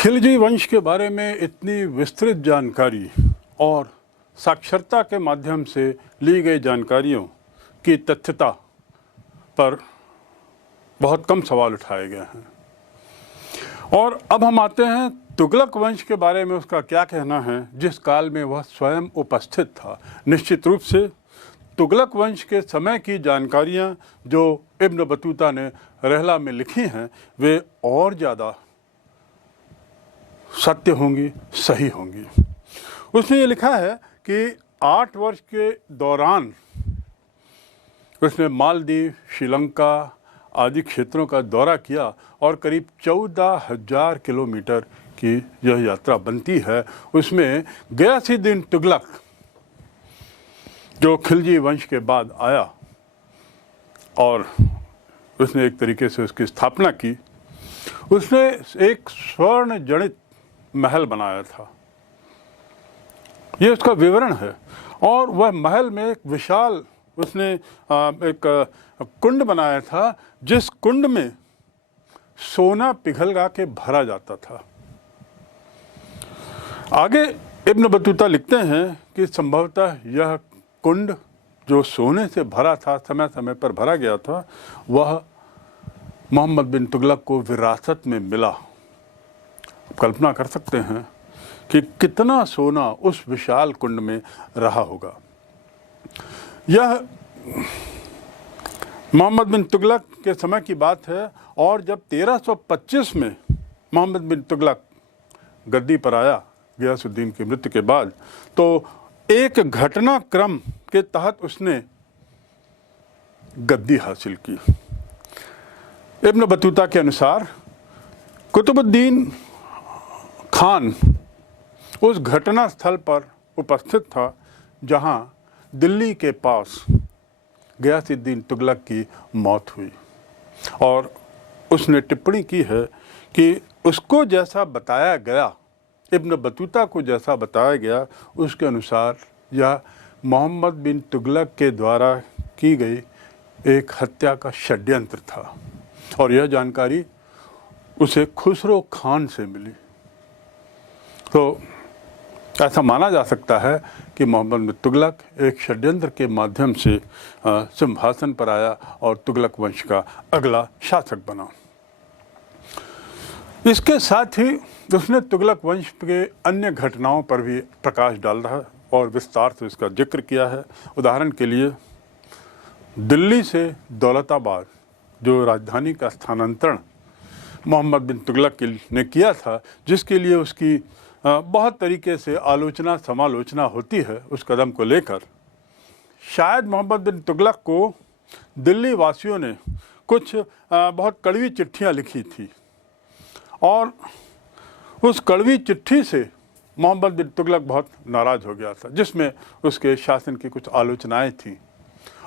खिलजी वंश के बारे में इतनी विस्तृत जानकारी और साक्षरता के माध्यम से ली गई जानकारियों की तथ्यता पर बहुत कम सवाल उठाए गए हैं। और अब हम आते हैं तुगलक वंश के बारे में। उसका क्या कहना है जिस काल में वह स्वयं उपस्थित था। निश्चित रूप से तुगलक वंश के समय की जानकारियाँ जो इब्न बतूता ने रहला में लिखी हैं वे और ज़्यादा सत्य होंगी, सही होंगी। उसने ये लिखा है कि 8 वर्ष के दौरान उसने मालदीव, श्रीलंका आदि क्षेत्रों का दौरा किया और करीब 14,000 किलोमीटर की यह यात्रा बनती है। उसमें गयासुद्दीन तुगलक जो खिलजी वंश के बाद आया और उसने एक तरीके से उसकी स्थापना की। उसने एक स्वर्ण जड़ित महल बनाया था, ये उसका विवरण है। और वह महल में एक विशाल उसने एक कुंड बनाया था जिस कुंड में सोना पिघलगा के भरा जाता था। आगे इब्न बतूता लिखते हैं कि संभवतः यह कुंड जो सोने से भरा था, समय समय पर भरा गया था, वह मोहम्मद बिन तुगलक को विरासत में मिला। कल्पना कर सकते हैं कि कितना सोना उस विशाल कुंड में रहा होगा। यह मोहम्मद बिन तुगलक के समय की बात है। और जब 1325 में मोहम्मद बिन तुगलक गद्दी पर आया गयासुद्दीन की मृत्यु के बाद, तो एक घटनाक्रम के तहत उसने गद्दी हासिल की। इब्न बतूता के अनुसार कुतुबुद्दीन खान उस घटना स्थल पर उपस्थित था जहां दिल्ली के पास गयासुद्दीन तुगलक की मौत हुई। और उसने टिप्पणी की है कि उसको जैसा बताया गया, इब्न बतूता को जैसा बताया गया, उसके अनुसार यह मोहम्मद बिन तुगलक के द्वारा की गई एक हत्या का षड्यंत्र था। और यह जानकारी उसे खुसरो खान से मिली। तो ऐसा माना जा सकता है कि मोहम्मद बिन तुगलक एक षड्यंत्र के माध्यम से सिंहासन पर आया और तुगलक वंश का अगला शासक बना। इसके साथ ही उसने तुगलक वंश के अन्य घटनाओं पर भी प्रकाश डाला है और विस्तार से इसका जिक्र किया है। उदाहरण के लिए दिल्ली से दौलताबाद जो राजधानी का स्थानांतरण मोहम्मद बिन तुगलक ने किया था, जिसके लिए उसकी बहुत तरीके से आलोचना समालोचना होती है उस कदम को लेकर। शायद मोहम्मद बिन तुगलक को दिल्ली वासियों ने कुछ बहुत कड़वी चिट्ठियां लिखी थी और उस कड़वी चिट्ठी से मोहम्मद बिन तुगलक बहुत नाराज़ हो गया था, जिसमें उसके शासन की कुछ आलोचनाएं थीं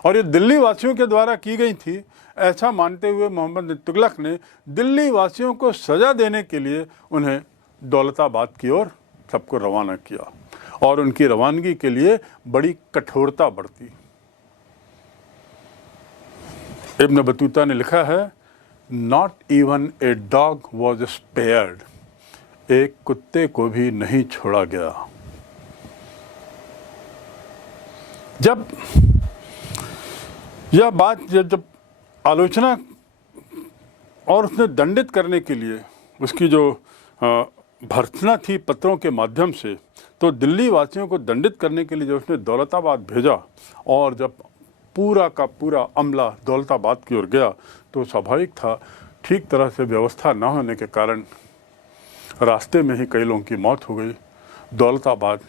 और ये दिल्ली वासियों के द्वारा की गई थी। ऐसा मानते हुए मोहम्मद बिन तुगलक ने दिल्ली वासियों को सज़ा देने के लिए उन्हें दौलताबाद की ओर सबको रवाना किया और उनकी रवानगी के लिए बड़ी कठोरता बरती। इब्न बतूता ने लिखा है, not even a dog was spared, एक कुत्ते को भी नहीं छोड़ा गया। जब यह बात जब आलोचना और उसने दंडित करने के लिए उसकी जो भर्त्सना थी पत्रों के माध्यम से, तो दिल्ली वासियों को दंडित करने के लिए जब उसने दौलताबाद भेजा और जब पूरा का पूरा अमला दौलताबाद की ओर गया, तो स्वाभाविक था ठीक तरह से व्यवस्था न होने के कारण रास्ते में ही कई लोगों की मौत हो गई। दौलताबाद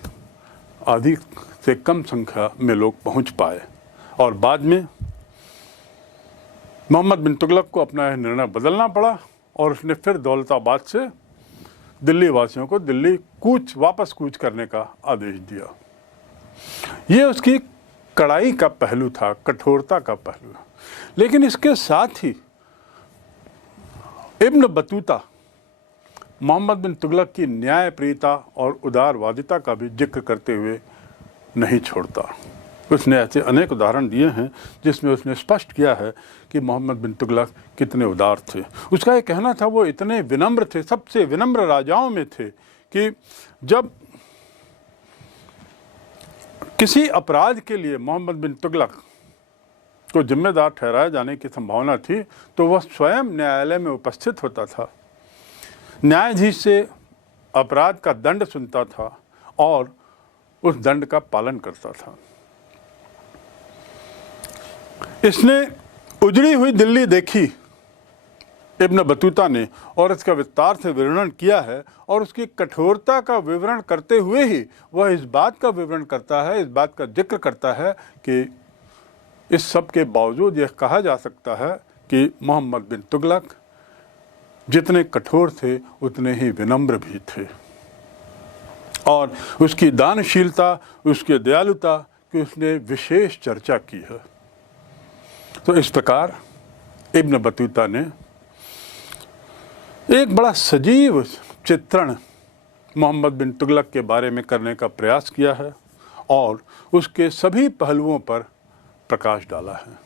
आधी से कम संख्या में लोग पहुंच पाए और बाद में मोहम्मद बिन तुगलक को अपना यह निर्णय बदलना पड़ा और उसने फिर दौलताबाद से दिल्ली वासियों को दिल्ली वापस कूच करने का आदेश दिया। ये उसकी कड़ाई का पहलू था, कठोरता का पहलू। लेकिन इसके साथ ही इब्न बतूता मोहम्मद बिन तुगलक की न्यायप्रियता और उदारवादिता का भी जिक्र करते हुए नहीं छोड़ता। उसने ऐसे अनेक उदाहरण दिए हैं जिसमें उसने स्पष्ट किया है कि मोहम्मद बिन तुगलक कितने उदार थे। उसका ये कहना था वो इतने विनम्र थे, सबसे विनम्र राजाओं में थे कि जब किसी अपराध के लिए मोहम्मद बिन तुगलक को जिम्मेदार ठहराए जाने की संभावना थी तो वह स्वयं न्यायालय में उपस्थित होता था, न्यायाधीश से अपराध का दंड सुनता था और उस दंड का पालन करता था। इसने उजड़ी हुई दिल्ली देखी इब्न बतूता ने और इसका विस्तार से वर्णन किया है और उसकी कठोरता का विवरण करते हुए ही वह इस बात का विवरण करता है, इस बात का जिक्र करता है कि इस सब के बावजूद यह कहा जा सकता है कि मोहम्मद बिन तुगलक जितने कठोर थे उतने ही विनम्र भी थे और उसकी दानशीलता, उसकी दयालुता की उसने विशेष चर्चा की है। तो इस प्रकार इब्न बतूता ने एक बड़ा सजीव चित्रण मोहम्मद बिन तुगलक के बारे में करने का प्रयास किया है और उसके सभी पहलुओं पर प्रकाश डाला है।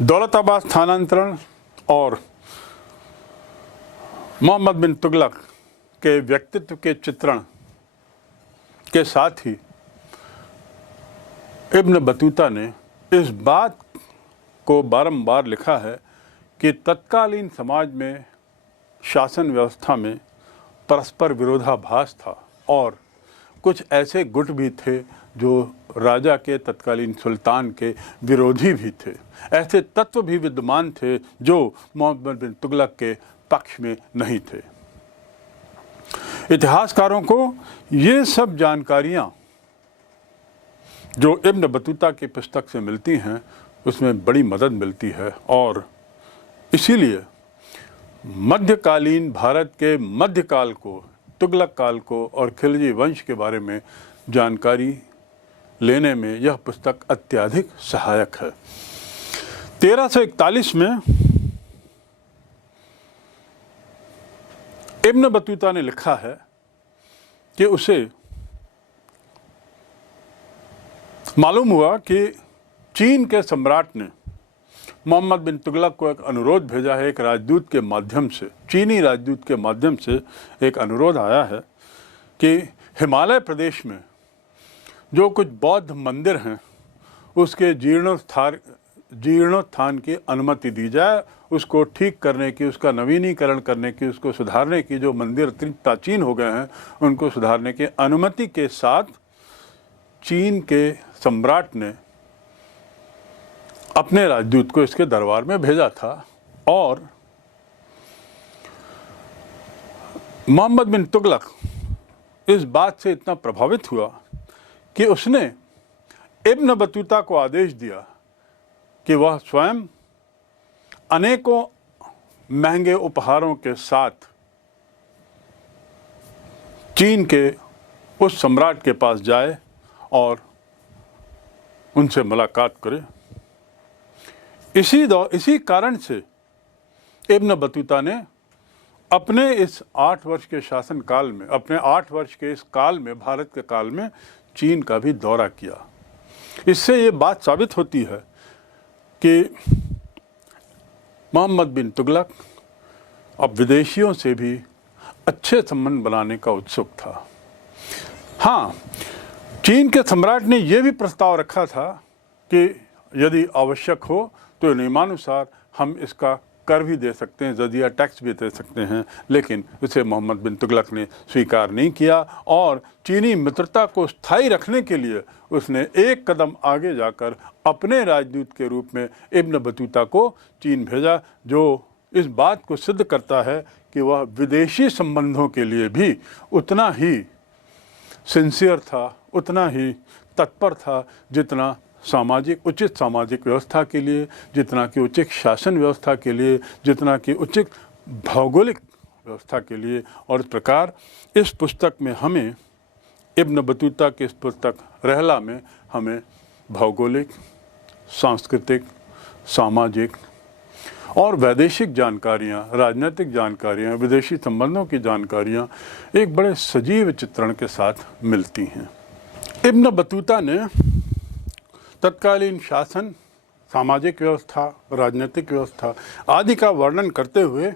दौलताबाद स्थानांतरण और मोहम्मद बिन तुगलक के व्यक्तित्व के चित्रण के साथ ही इब्न बतूता ने इस बात को बारंबार लिखा है कि तत्कालीन समाज में, शासन व्यवस्था में परस्पर विरोधाभास था और कुछ ऐसे गुट भी थे जो राजा के, तत्कालीन सुल्तान के विरोधी भी थे। ऐसे तत्व भी विद्यमान थे जो मोहम्मद बिन तुगलक के पक्ष में नहीं थे। इतिहासकारों को ये सब जानकारियां जो इब्न बतूता की पुस्तक से मिलती हैं उसमें बड़ी मदद मिलती है और इसीलिए मध्यकालीन भारत के मध्यकाल को, तुगलक काल को और खिलजी वंश के बारे में जानकारी लेने में यह पुस्तक अत्यधिक सहायक है। 1341 में इब्न बतूता ने लिखा है कि उसे मालूम हुआ कि चीन के सम्राट ने मोहम्मद बिन तुगलक को एक अनुरोध भेजा है, एक राजदूत के माध्यम से, चीनी राजदूत के माध्यम से एक अनुरोध आया है कि हिमालय प्रदेश में जो कुछ बौद्ध मंदिर हैं उसके जीर्णोत्थान की अनुमति दी जाए, उसको ठीक करने की, उसका नवीनीकरण करने की, उसको सुधारने की, जो मंदिर अत्यंत प्राचीन हो गए हैं उनको सुधारने की अनुमति के साथ चीन के सम्राट ने अपने राजदूत को इसके दरबार में भेजा था और मोहम्मद बिन तुगलक इस बात से इतना प्रभावित हुआ कि उसने इब्न बतूता को आदेश दिया कि वह स्वयं अनेकों महंगे उपहारों के साथ चीन के उस सम्राट के पास जाए और उनसे मुलाकात करे। इसी कारण से इब्न बतूता ने अपने इस 8 वर्ष के शासन काल में, अपने 8 वर्ष के इस काल में, भारत के काल में चीन का भी दौरा किया। इससे ये बात साबित होती है कि मोहम्मद बिन तुगलक अब विदेशियों से भी अच्छे संबंध बनाने का उत्सुक था। हाँ, चीन के सम्राट ने यह भी प्रस्ताव रखा था कि यदि आवश्यक हो तो नियमानुसार हम इसका कर भी दे सकते हैं, जजिया टैक्स भी दे सकते हैं, लेकिन उसे मोहम्मद बिन तुगलक ने स्वीकार नहीं किया और चीनी मित्रता को स्थायी रखने के लिए उसने एक कदम आगे जाकर अपने राजदूत के रूप में इब्न बतूता को चीन भेजा, जो इस बात को सिद्ध करता है कि वह विदेशी संबंधों के लिए भी उतना ही सिंसियर था, उतना ही तत्पर था जितना उचित सामाजिक व्यवस्था के लिए, जितना कि उचित शासन व्यवस्था के लिए, जितना कि उचित भौगोलिक व्यवस्था के लिए। और इस प्रकार इस पुस्तक में हमें, इब्न बतूता की इस पुस्तक रहला में हमें भौगोलिक, सांस्कृतिक, सामाजिक और वैदेशिक जानकारियाँ, राजनीतिक जानकारियाँ, विदेशी संबंधों की जानकारियाँ एक बड़े सजीव चित्रण के साथ मिलती हैं। इब्न बतूता ने तत्कालीन शासन, सामाजिक व्यवस्था, राजनीतिक व्यवस्था आदि का वर्णन करते हुए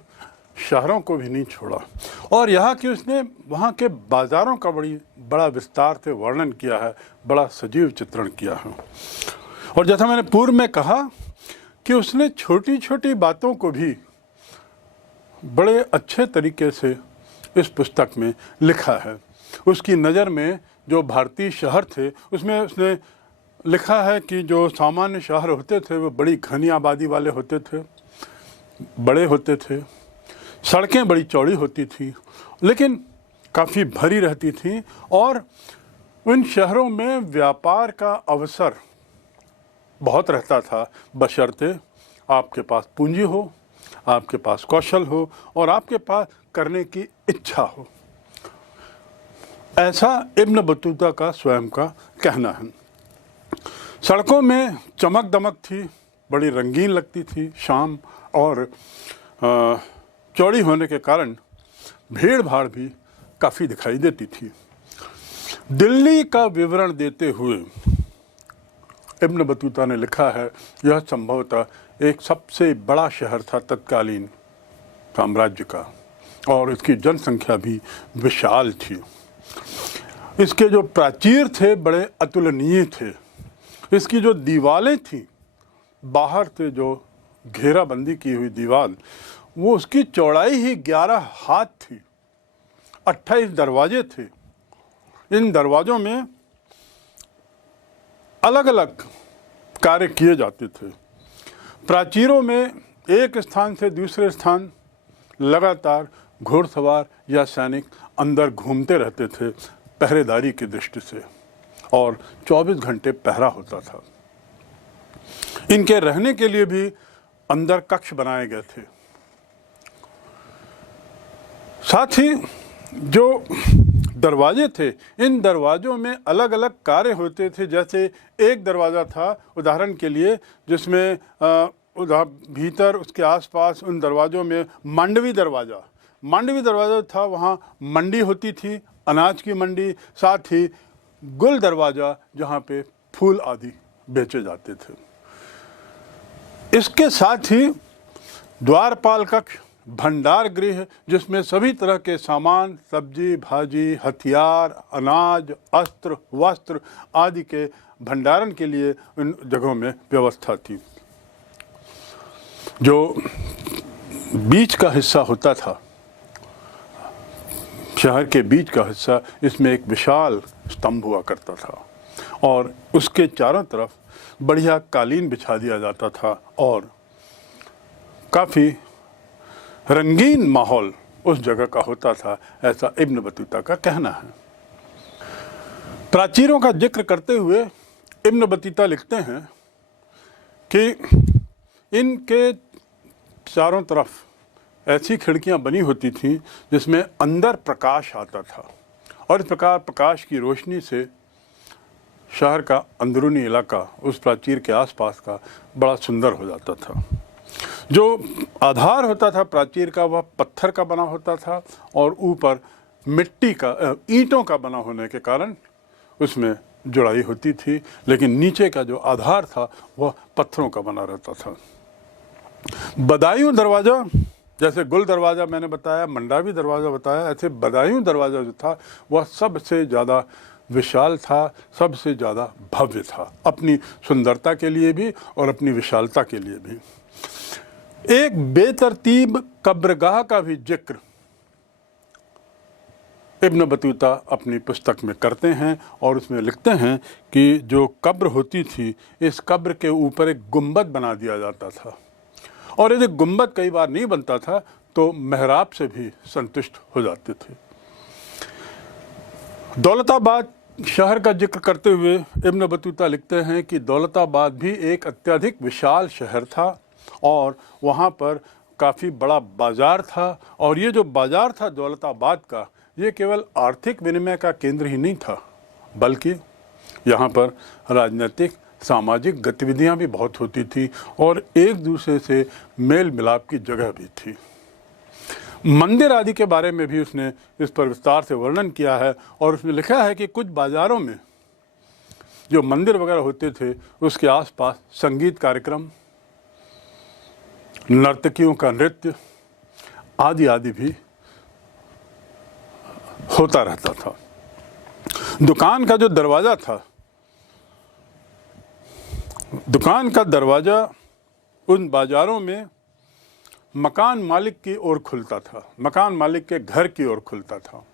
शहरों को भी नहीं छोड़ा और यहाँ की उसने वहाँ के बाज़ारों का बड़ा विस्तार से वर्णन किया है, बड़ा सजीव चित्रण किया है। और जैसा मैंने पूर्व में कहा कि उसने छोटी छोटी बातों को भी बड़े अच्छे तरीके से इस पुस्तक में लिखा है। उसकी नज़र में जो भारतीय शहर थे उसमें उसने लिखा है कि जो सामान्य शहर होते थे वो बड़ी घनी आबादी वाले होते थे, बड़े होते थे, सड़कें बड़ी चौड़ी होती थी लेकिन काफ़ी भरी रहती थी और उन शहरों में व्यापार का अवसर बहुत रहता था, बशर्ते आपके पास पूंजी हो, आपके पास कौशल हो और आपके पास करने की इच्छा हो। ऐसा इब्न बतूता का स्वयं का कहना है। सड़कों में चमक दमक थी, बड़ी रंगीन लगती थी शाम और चौड़ी होने के कारण भीड़ भाड़ भी काफ़ी दिखाई देती थी। दिल्ली का विवरण देते हुए इब्न बतूता ने लिखा है, यह संभवतः एक सबसे बड़ा शहर था तत्कालीन साम्राज्य का और इसकी जनसंख्या भी विशाल थी। इसके जो प्राचीर थे बड़े अतुलनीय थे। इसकी जो दीवारें थीं, बाहर से जो घेराबंदी की हुई दीवार, वो उसकी चौड़ाई ही 11 हाथ थी। 28 दरवाजे थे। इन दरवाज़ों में अलग अलग कार्य किए जाते थे। प्राचीरों में एक स्थान से दूसरे स्थान लगातार घोड़सवार या सैनिक अंदर घूमते रहते थे पहरेदारी की दृष्टि से और 24 घंटे पहरा होता था। इनके रहने के लिए भी अंदर कक्ष बनाए गए थे। साथ ही जो दरवाजे थे, इन दरवाज़ों में अलग अलग कार्य होते थे। जैसे एक दरवाज़ा था उदाहरण के लिए जिसमें भीतर उसके आसपास उन दरवाज़ों में मांडवी दरवाज़ा था, वहाँ मंडी होती थी, अनाज की मंडी, साथ ही गुल दरवाज़ा जहाँ पे फूल आदि बेचे जाते थे। इसके साथ ही द्वारपाल कक्ष, भंडार गृह जिसमें सभी तरह के सामान, सब्जी भाजी, हथियार, अनाज, अस्त्र, वस्त्र आदि के भंडारण के लिए उन जगहों में व्यवस्था थी। जो बीच का हिस्सा होता था, शहर के बीच का हिस्सा, इसमें एक विशाल स्तंभ हुआ करता था और उसके चारों तरफ बढ़िया कालीन बिछा दिया जाता था और काफ़ी रंगीन माहौल उस जगह का होता था, ऐसा इब्न बतूता का कहना है। प्राचीरों का जिक्र करते हुए इब्न बतूता लिखते हैं कि इनके चारों तरफ ऐसी खिड़कियां बनी होती थीं जिसमें अंदर प्रकाश आता था और इस प्रकार प्रकाश की रोशनी से शहर का अंदरूनी इलाका, उस प्राचीर के आसपास का, बड़ा सुंदर हो जाता था। जो आधार होता था प्राचीर का वह पत्थर का बना होता था और ऊपर मिट्टी का, ईंटों का बना होने के कारण उसमें जुड़ाई होती थी, लेकिन नीचे का जो आधार था वह पत्थरों का बना रहता था। बदायूं दरवाज़ा, जैसे गुल दरवाज़ा मैंने बताया, मंडावी दरवाज़ा बताया, ऐसे बदायूं दरवाज़ा जो था वह सबसे ज़्यादा विशाल था, सबसे ज़्यादा भव्य था, अपनी सुंदरता के लिए भी और अपनी विशालता के लिए भी। एक बेतरतीब कब्रगाह का भी जिक्र इब्न बतूता अपनी पुस्तक में करते हैं और उसमें लिखते हैं कि जो कब्र होती थी, इस कब्र के ऊपर एक गुंबद बना दिया जाता था और यदि गुंबद कई बार नहीं बनता था तो मेहराब से भी संतुष्ट हो जाते थे। दौलताबाद शहर का जिक्र करते हुए इब्न बतूता लिखते हैं कि दौलताबाद भी एक अत्यधिक विशाल शहर था और वहाँ पर काफ़ी बड़ा बाज़ार था और ये जो बाज़ार था दौलताबाद का, ये केवल आर्थिक विनिमय का केंद्र ही नहीं था, बल्कि यहाँ पर राजनीतिक सामाजिक गतिविधियाँ भी बहुत होती थी और एक दूसरे से मेल मिलाप की जगह भी थी। मंदिर आदि के बारे में भी उसने इस पर विस्तार से वर्णन किया है और उसने लिखा है कि कुछ बाज़ारों में जो मंदिर वगैरह होते थे उसके आसपास संगीत कार्यक्रम, नर्तकियों का नृत्य आदि आदि भी होता रहता था। दुकान का जो दरवाज़ा था, दुकान का दरवाज़ा उन बाज़ारों में मकान मालिक की ओर खुलता था, मकान मालिक के घर की ओर खुलता था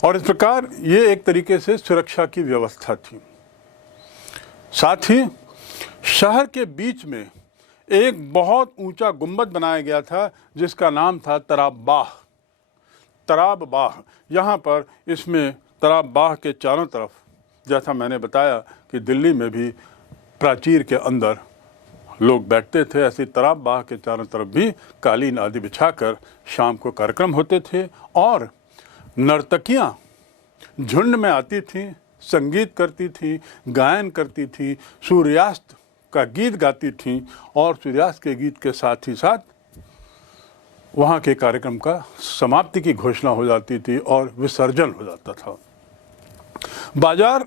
और इस प्रकार ये एक तरीके से सुरक्षा की व्यवस्था थी। साथ ही शहर के बीच में एक बहुत ऊंचा गुंबद बनाया गया था जिसका नाम था तराब बाह। यहाँ पर इसमें तराब बाह के चारों तरफ, जैसा मैंने बताया कि दिल्ली में भी प्राचीर के अंदर लोग बैठते थे, ऐसी तराब बाह के चारों तरफ भी कालीन आदि बिछाकर शाम को कार्यक्रम होते थे और नर्तकियां झुंड में आती थीं, संगीत करती थीं, गायन करती थीं, सूर्यास्त का गीत गाती थीं और सूर्यास्त के गीत के साथ ही साथ वहाँ के कार्यक्रम का समाप्ति की घोषणा हो जाती थी और विसर्जन हो जाता था। बाजार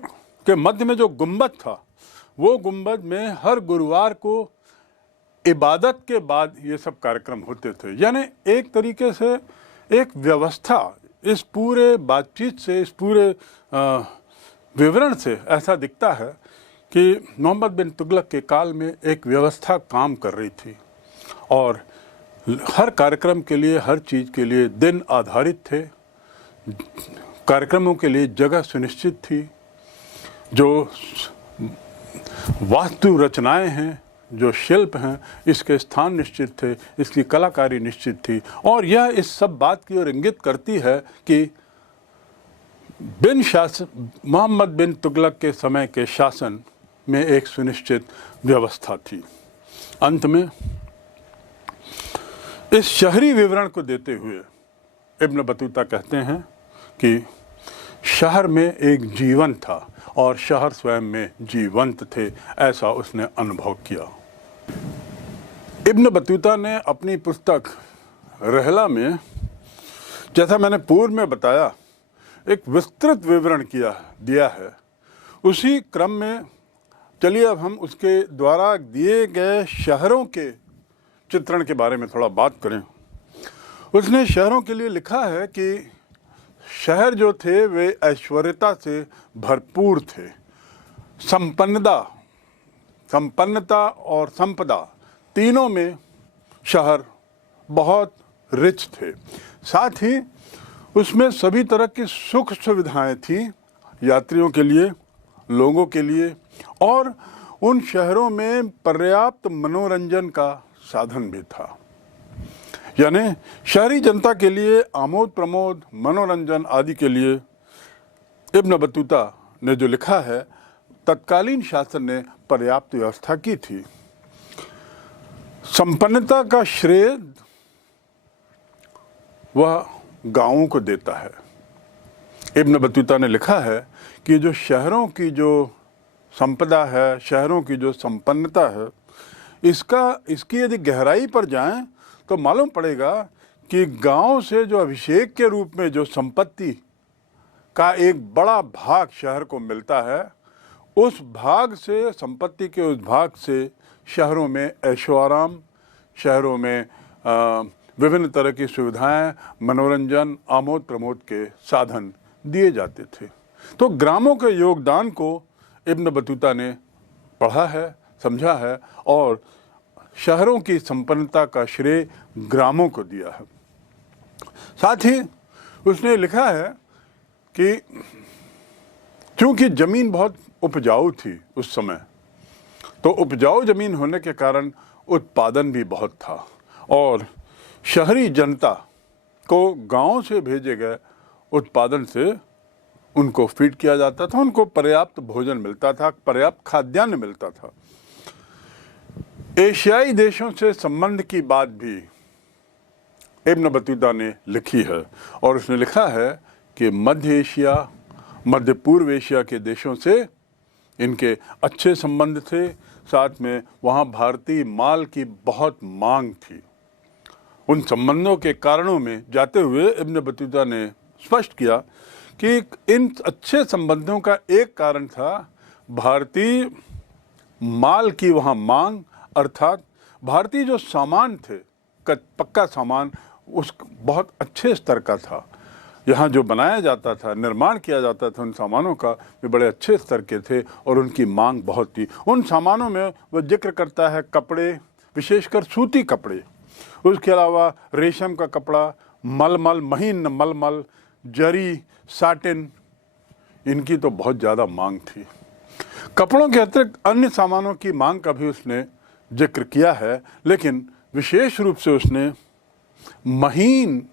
के मध्य में जो गुंबद था, वो गुंबद में हर गुरुवार को इबादत के बाद ये सब कार्यक्रम होते थे। यानी एक तरीके से एक व्यवस्था, इस पूरे बातचीत से, इस पूरे विवरण से ऐसा दिखता है कि मोहम्मद बिन तुगलक के काल में एक व्यवस्था काम कर रही थी और हर कार्यक्रम के लिए, हर चीज़ के लिए दिन आधारित थे, कार्यक्रमों के लिए जगह सुनिश्चित थी, जो वास्तु रचनाएं हैं, जो शिल्प हैं, इसके स्थान निश्चित थे, इसकी कलाकारी निश्चित थी और यह इस सब बात की ओर इंगित करती है कि मोहम्मद बिन तुगलक के समय के शासन में एक सुनिश्चित व्यवस्था थी। अंत में इस शहरी विवरण को देते हुए इब्न बतूता कहते हैं कि शहर में एक जीवन था और शहर स्वयं में जीवंत थे, ऐसा उसने अनुभव किया। इब्न बतूता ने अपनी पुस्तक रहला में, जैसा मैंने पूर्व में बताया, एक विस्तृत विवरण दिया है। उसी क्रम में चलिए अब हम उसके द्वारा दिए गए शहरों के चित्रण के बारे में थोड़ा बात करें। उसने शहरों के लिए लिखा है कि शहर जो थे वे ऐश्वर्यता से भरपूर थे, संपन्नता और संपदा तीनों में शहर बहुत रिच थे। साथ ही उसमें सभी तरह की सुख सुविधाएं थी यात्रियों के लिए, लोगों के लिए और उन शहरों में पर्याप्त मनोरंजन का साधन भी था। यानी शहरी जनता के लिए आमोद प्रमोद, मनोरंजन आदि के लिए इब्न बतूता ने जो लिखा है, तत्कालीन शासन ने पर्याप्त व्यवस्था की थी। संपन्नता का श्रेय वह गांवों को देता है। इब्न बतूता ने लिखा है कि जो शहरों की जो संपदा है, शहरों की जो संपन्नता है, इसकी यदि गहराई पर जाएं तो मालूम पड़ेगा कि गांव से जो अभिषेक के रूप में जो संपत्ति का एक बड़ा भाग शहर को मिलता है, उस भाग से, संपत्ति के उस भाग से शहरों में ऐशो आराम, शहरों में विभिन्न तरह की सुविधाएं, मनोरंजन, आमोद प्रमोद के साधन दिए जाते थे। तो ग्रामों के योगदान को इब्न बतूता ने पढ़ा है, समझा है और शहरों की संपन्नता का श्रेय ग्रामों को दिया है। साथ ही उसने लिखा है कि क्योंकि ज़मीन बहुत उपजाऊ थी उस समय, तो उपजाऊ ज़मीन होने के कारण उत्पादन भी बहुत था और शहरी जनता को गांव से भेजे गए उत्पादन से उनको फीड किया जाता था, उनको पर्याप्त भोजन मिलता था, पर्याप्त खाद्यान्न मिलता था। एशियाई देशों से संबंध की बात भी इब्न बतूता ने लिखी है और उसने लिखा है कि मध्य एशिया मध्य पूर्व एशिया के देशों से इनके अच्छे संबंध थे, साथ में वहाँ भारतीय माल की बहुत मांग थी। उन संबंधों के कारणों में जाते हुए इब्न बतूता ने स्पष्ट किया कि इन अच्छे संबंधों का एक कारण था भारतीय माल की वहाँ मांग, अर्थात भारतीय जो सामान थे, पक्का सामान, उस बहुत अच्छे स्तर का था। यहाँ जो बनाया जाता था, निर्माण किया जाता था उन सामानों का, वे बड़े अच्छे स्तर के थे और उनकी मांग बहुत थी। उन सामानों में वह जिक्र करता है कपड़े, विशेषकर सूती कपड़े, उसके अलावा रेशम का कपड़ा, मलमल, महीन मलमल, जरी, साटिन, इनकी तो बहुत ज़्यादा मांग थी। कपड़ों के अतिरिक्त अन्य सामानों की मांग का भी उसने जिक्र किया है, लेकिन विशेष रूप से उसने महीन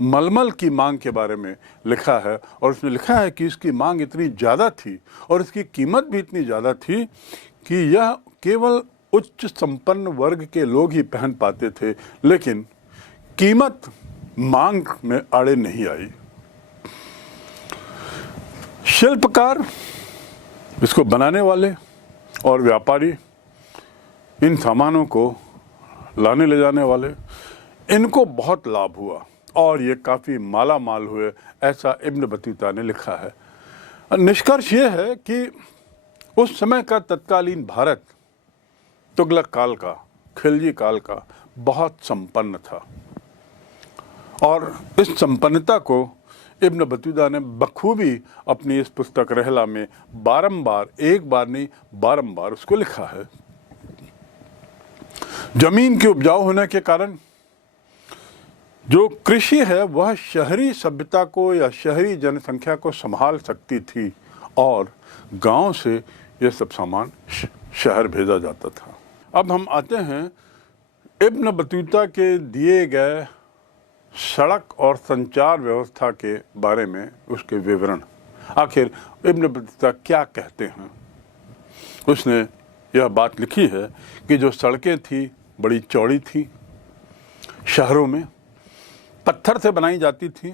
मलमल की मांग के बारे में लिखा है। और उसने लिखा है कि इसकी मांग इतनी ज़्यादा थी और इसकी कीमत भी इतनी ज़्यादा थी कि यह केवल उच्च संपन्न वर्ग के लोग ही पहन पाते थे, लेकिन कीमत मांग में आड़े नहीं आई। शिल्पकार, इसको बनाने वाले और व्यापारी, इन सामानों को लाने ले जाने वाले, इनको बहुत लाभ हुआ और ये काफ़ी माला माल हुए, ऐसा इब्न बतूता ने लिखा है। निष्कर्ष ये है कि उस समय का तत्कालीन भारत तुगलक काल का, खिलजी काल का बहुत संपन्न था और इस संपन्नता को इब्न बतूता ने बखूबी अपनी इस पुस्तक रहला में बारंबार, एक बार नहीं बारंबार उसको लिखा है। जमीन के उपजाऊ होने के कारण जो कृषि है वह शहरी सभ्यता को या शहरी जनसंख्या को संभाल सकती थी और गांव से ये सब सामान शहर भेजा जाता था। अब हम आते हैं इब्न बतूता के दिए गए सड़क और संचार व्यवस्था के बारे में, उसके विवरण। आखिर इब्न बतूता क्या कहते हैं? उसने यह बात लिखी है कि जो सड़कें थी बड़ी चौड़ी थी, शहरों में पत्थर से बनाई जाती थी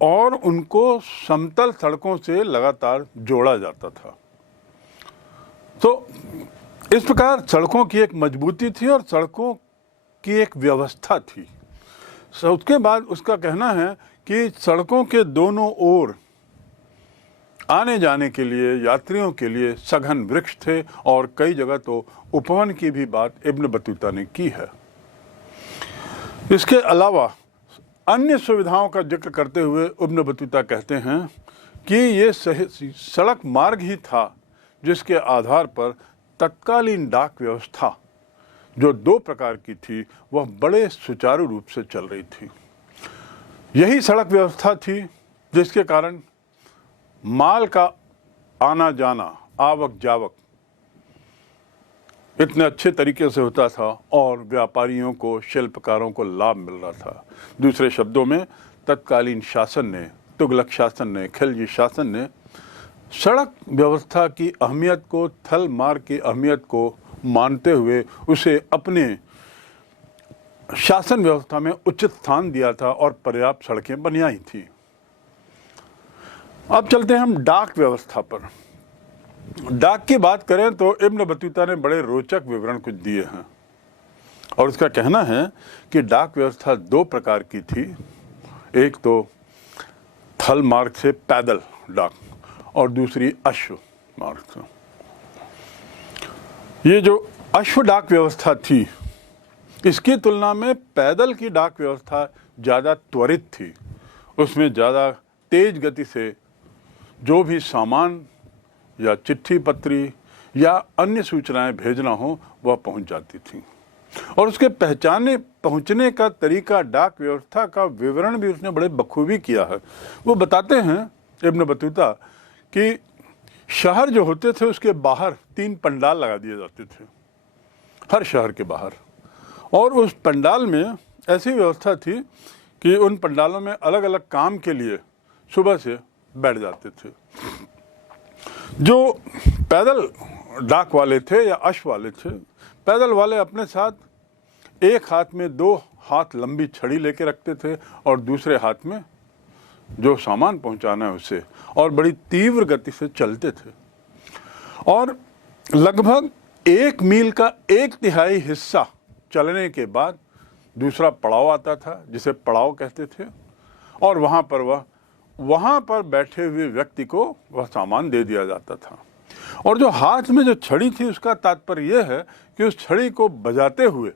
और उनको समतल सड़कों से लगातार जोड़ा जाता था। तो इस प्रकार सड़कों की एक मजबूती थी और सड़कों की एक व्यवस्था थी। उसके बाद उसका कहना है कि सड़कों के दोनों ओर आने जाने के लिए, यात्रियों के लिए सघन वृक्ष थे और कई जगह तो उपवन की भी बात इब्न बतूता ने की है। इसके अलावा अन्य सुविधाओं का जिक्र करते हुए इब्न बतूता कहते हैं कि ये सड़क मार्ग ही था जिसके आधार पर तत्कालीन डाक व्यवस्था, जो दो प्रकार की थी, वह बड़े सुचारू रूप से चल रही थी। यही सड़क व्यवस्था थी जिसके कारण माल का आना जाना, आवक जावक इतने अच्छे तरीके से होता था और व्यापारियों को, शिल्पकारों को लाभ मिल रहा था। दूसरे शब्दों में तत्कालीन शासन ने, तुगलक शासन ने, खिलजी शासन ने सड़क व्यवस्था की अहमियत को, थल मार्ग की अहमियत को मानते हुए उसे अपने शासन व्यवस्था में उचित स्थान दिया था और पर्याप्त सड़कें बनाई थी। अब चलते हैं हम डाक व्यवस्था पर। डाक की बात करें तो इब्न बतूता ने बड़े रोचक विवरण कुछ दिए हैं और उसका कहना है कि डाक व्यवस्था दो प्रकार की थी। एक तो थल मार्ग से पैदल डाक और दूसरी अश्व मार्ग से। ये जो अश्व डाक व्यवस्था थी, इसकी तुलना में पैदल की डाक व्यवस्था ज़्यादा त्वरित थी। उसमें ज़्यादा तेज गति से जो भी सामान या चिट्ठी पत्री या अन्य सूचनाएं भेजना हो वह पहुंच जाती थी और उसके पहुंचने का तरीका, डाक व्यवस्था का विवरण भी उसने बड़े बखूबी किया है। वो बताते हैं इब्न बतूता कि शहर जो होते थे उसके बाहर 3 पंडाल लगा दिए जाते थे, हर शहर के बाहर, और उस पंडाल में ऐसी व्यवस्था थी कि उन पंडालों में अलग अलग काम के लिए सुबह से बैठ जाते थे। जो पैदल डाक वाले थे या अश्व वाले थे, पैदल वाले अपने साथ एक हाथ में 2 हाथ लंबी छड़ी लेके रखते थे और दूसरे हाथ में जो सामान पहुंचाना है उसे, और बड़ी तीव्र गति से चलते थे। और लगभग 1 मील का 1/3 हिस्सा चलने के बाद दूसरा पड़ाव आता था, जिसे पड़ाव कहते थे, और वहाँ पर बैठे हुए व्यक्ति को वह सामान दे दिया जाता था। और जो हाथ में जो छड़ी थी, उसका तात्पर्य यह है कि उस छड़ी को बजाते हुए,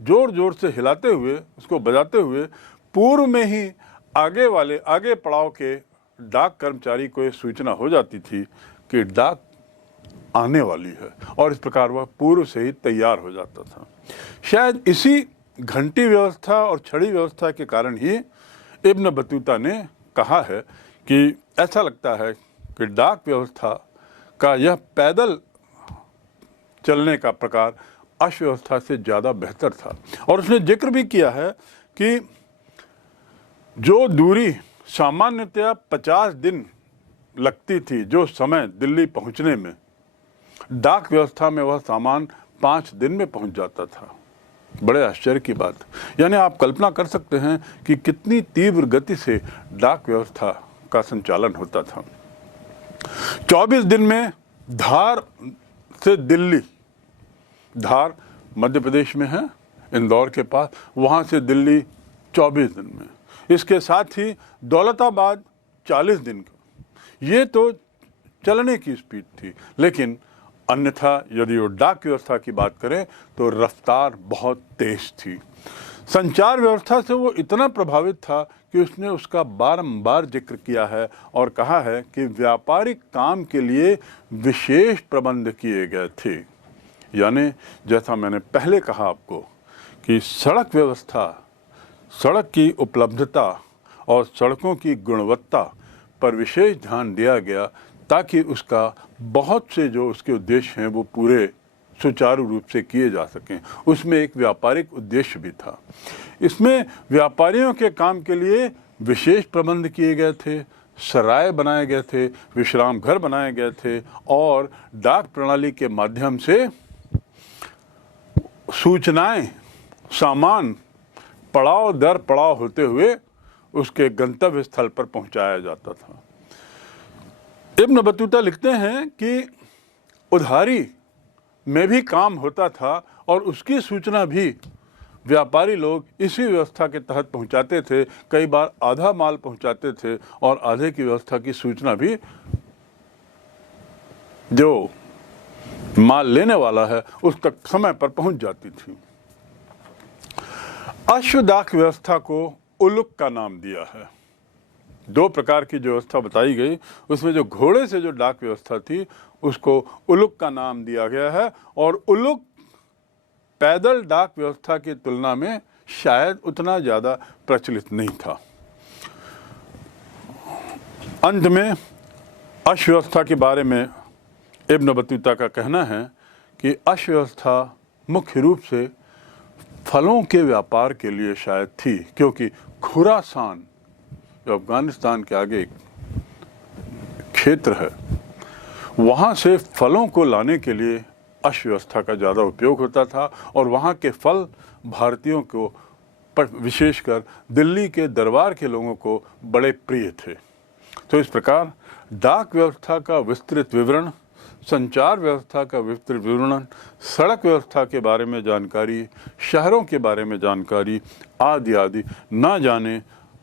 जोर जोर से हिलाते हुए, उसको बजाते हुए पूर्व में ही आगे पड़ाव के डाक कर्मचारी को ये सूचना हो जाती थी कि डाक आने वाली है, और इस प्रकार वह पूर्व से ही तैयार हो जाता था। शायद इसी घंटी व्यवस्था और छड़ी व्यवस्था के कारण ही इब्न बतूता ने कहा है कि ऐसा लगता है कि डाक व्यवस्था का यह पैदल चलने का प्रकार अर्थव्यवस्था से ज़्यादा बेहतर था। और उसने जिक्र भी किया है कि जो दूरी सामान्यतया 50 दिन लगती थी, जो समय दिल्ली पहुंचने में, डाक व्यवस्था में वह सामान 5 दिन में पहुंच जाता था। बड़े आश्चर्य की बात। यानी आप कल्पना कर सकते हैं कि कितनी तीव्र गति से डाक व्यवस्था का संचालन होता था। 24 दिन में धार से दिल्ली, धार मध्य प्रदेश में है, इंदौर के पास, वहाँ से दिल्ली 24 दिन में। इसके साथ ही दौलताबाद 40 दिन का। ये तो चलने की स्पीड थी, लेकिन अन्यथा यदि वो डाक व्यवस्था की बात करें तो रफ्तार बहुत तेज थी। संचार व्यवस्था से वो इतना प्रभावित था कि उसने उसका बारंबार जिक्र किया है और कहा है कि व्यापारिक काम के लिए विशेष प्रबंध किए गए थे। यानी जैसा मैंने पहले कहा आपको कि सड़क व्यवस्था, सड़क की उपलब्धता और सड़कों की गुणवत्ता पर विशेष ध्यान दिया गया, ताकि उसका बहुत से जो उसके उद्देश्य हैं वो पूरे सुचारू रूप से किए जा सकें। उसमें एक व्यापारिक उद्देश्य भी था। इसमें व्यापारियों के काम के लिए विशेष प्रबंध किए गए थे, सराय बनाए गए थे, विश्राम घर बनाए गए थे, और डाक प्रणाली के माध्यम से सूचनाएं, सामान पड़ाव दर पड़ाव होते हुए उसके गंतव्य स्थल पर पहुंचाया जाता था। इब्न बतूता लिखते हैं कि उधारी में भी काम होता था, और उसकी सूचना भी व्यापारी लोग इसी व्यवस्था के तहत पहुंचाते थे। कई बार आधा माल पहुंचाते थे और आधे की व्यवस्था की सूचना भी जो माल लेने वाला है उस तक समय पर पहुंच जाती थी। अश्वडाक व्यवस्था को उलुक का नाम दिया है। 2 प्रकार की जो व्यवस्था बताई गई, उसमें जो घोड़े से जो डाक व्यवस्था थी उसको उलुक का नाम दिया गया है, और उलुक पैदल डाक व्यवस्था की तुलना में शायद उतना ज़्यादा प्रचलित नहीं था। अंत में अर्थव्यवस्था के बारे में इब्न बतूता का कहना है कि अर्थव्यवस्था मुख्य रूप से फलों के व्यापार के लिए शायद थी, क्योंकि खुरासान जो अफगानिस्तान के आगे क्षेत्र है, वहाँ से फलों को लाने के लिए अर्थव्यवस्था का ज़्यादा उपयोग होता था, और वहाँ के फल भारतीयों को, विशेषकर दिल्ली के दरबार के लोगों को बड़े प्रिय थे। तो इस प्रकार डाक व्यवस्था का विस्तृत विवरण, संचार व्यवस्था का विस्तृत विवरण, सड़क व्यवस्था के बारे में जानकारी, शहरों के बारे में जानकारी आदि आदि, ना जाने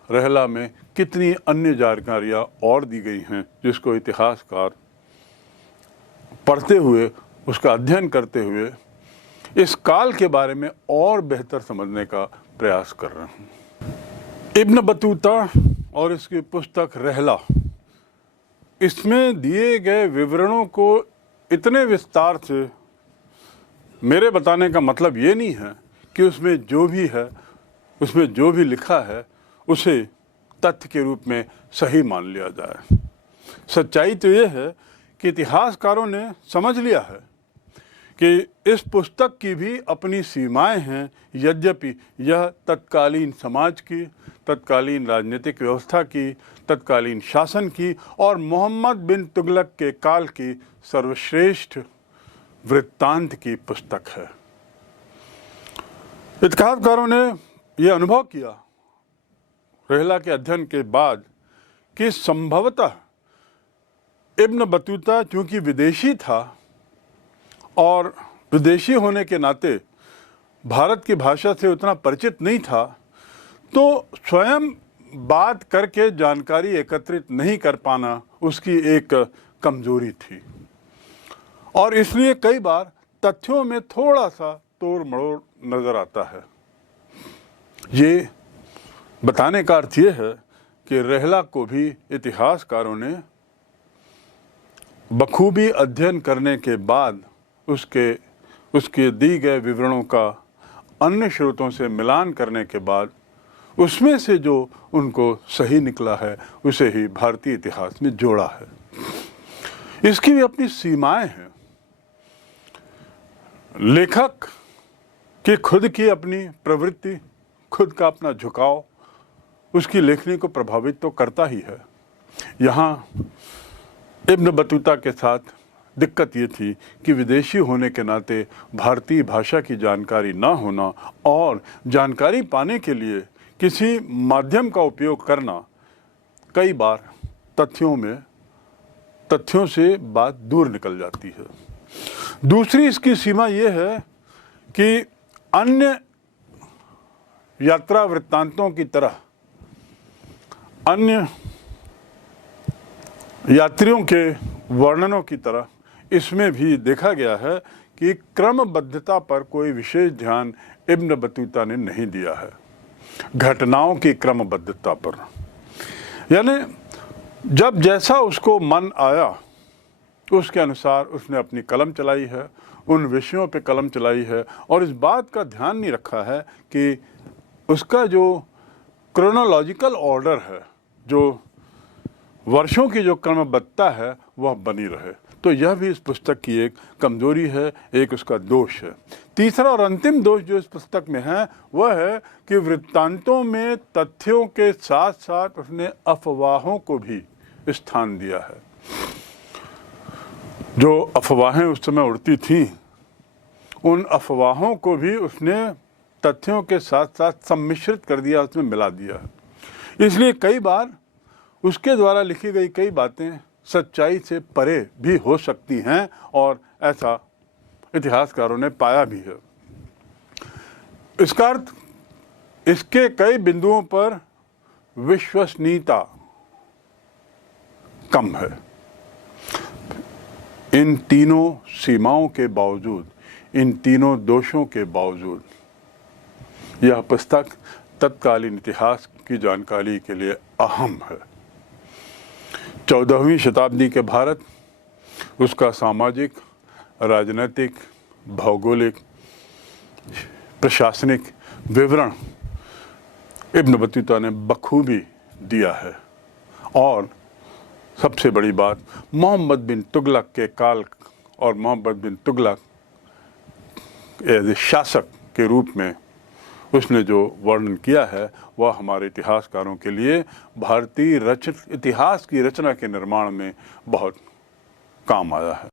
रहला में कितनी अन्य जानकारियाँ और दी गई हैं, जिसको इतिहासकार पढ़ते हुए, उसका अध्ययन करते हुए इस काल के बारे में और बेहतर समझने का प्रयास कर रहे हैं। इब्न बतूता और इसकी पुस्तक रहला, इसमें दिए गए विवरणों को इतने विस्तार से, मेरे बताने का मतलब ये नहीं है कि उसमें जो भी है, उसमें जो भी लिखा है उसे तथ्य के रूप में सही मान लिया जाए। सच्चाई तो ये है कि इतिहासकारों ने समझ लिया है कि इस पुस्तक की भी अपनी सीमाएं हैं। यद्यपि यह तत्कालीन समाज की, तत्कालीन राजनीतिक व्यवस्था की, तत्कालीन शासन की और मोहम्मद बिन तुगलक के काल की सर्वश्रेष्ठ वृत्तांत की पुस्तक है। इतिहासकारों ने यह अनुभव किया रेहला के अध्ययन के बाद कि संभवतः इब्न बतूता चूंकि विदेशी था और विदेशी होने के नाते भारत की भाषा से उतना परिचित नहीं था, तो स्वयं बात करके जानकारी एकत्रित नहीं कर पाना उसकी एक कमजोरी थी और इसलिए कई बार तथ्यों में थोड़ा सा तोड़ मड़ोड़ नजर आता है। ये बताने का अर्थ ये है कि रेहला को भी इतिहासकारों ने बखूबी अध्ययन करने के बाद उसके दी गए विवरणों का अन्य स्रोतों से मिलान करने के बाद उसमें से जो उनको सही निकला है उसे ही भारतीय इतिहास में जोड़ा है। इसकी भी अपनी सीमाएं हैं। लेखक की खुद की अपनी प्रवृत्ति, खुद का अपना झुकाव उसकी लेखनी को प्रभावित तो करता ही है। यहाँ इब्न बतूता के साथ दिक्कत ये थी कि विदेशी होने के नाते भारतीय भाषा की जानकारी ना होना और जानकारी पाने के लिए किसी माध्यम का उपयोग करना कई बार तथ्यों से बात दूर निकल जाती है। दूसरी इसकी सीमा ये है कि अन्य यात्रा वृत्तांतों की तरह अन्य यात्रियों के वर्णनों की तरह इसमें भी देखा गया है कि क्रमबद्धता पर कोई विशेष ध्यान इब्न बतूता ने नहीं दिया है, घटनाओं की क्रमबद्धता पर। यानी जब जैसा उसको मन आया उसके अनुसार उसने अपनी कलम चलाई है, उन विषयों पे कलम चलाई है और इस बात का ध्यान नहीं रखा है कि उसका जो क्रोनोलॉजिकल ऑर्डर है, जो वर्षों की जो क्रमबद्धता है वह बनी रहे। तो यह भी इस पुस्तक की एक कमजोरी है, एक उसका दोष है। तीसरा और अंतिम दोष जो इस पुस्तक में है वह है कि वृत्तांतों में तथ्यों के साथ साथ उसने अफवाहों को भी स्थान दिया है। जो अफवाहें उस समय उड़ती थीं, उन अफवाहों को भी उसने तथ्यों के साथ साथ सम्मिश्रित कर दिया, उसमें मिला दिया। इसलिए कई बार उसके द्वारा लिखी गई कई बातें सच्चाई से परे भी हो सकती हैं और ऐसा इतिहासकारों ने पाया भी है। इसका अर्थ इसके कई बिंदुओं पर विश्वसनीयता कम है। इन तीनों सीमाओं के बावजूद, इन तीनों दोषों के बावजूद यह पुस्तक तत्कालीन इतिहास की जानकारी के लिए अहम है। 14वीं शताब्दी के भारत, उसका सामाजिक, राजनीतिक, भौगोलिक, प्रशासनिक विवरण इब्न बतूता ने बखूबी दिया है। और सबसे बड़ी बात, मोहम्मद बिन तुगलक के काल और मोहम्मद बिन तुगलक एज ए शासक के रूप में उसने जो वर्णन किया है वह हमारे इतिहासकारों के लिए भारतीय इतिहास की रचना के निर्माण में बहुत काम आया है।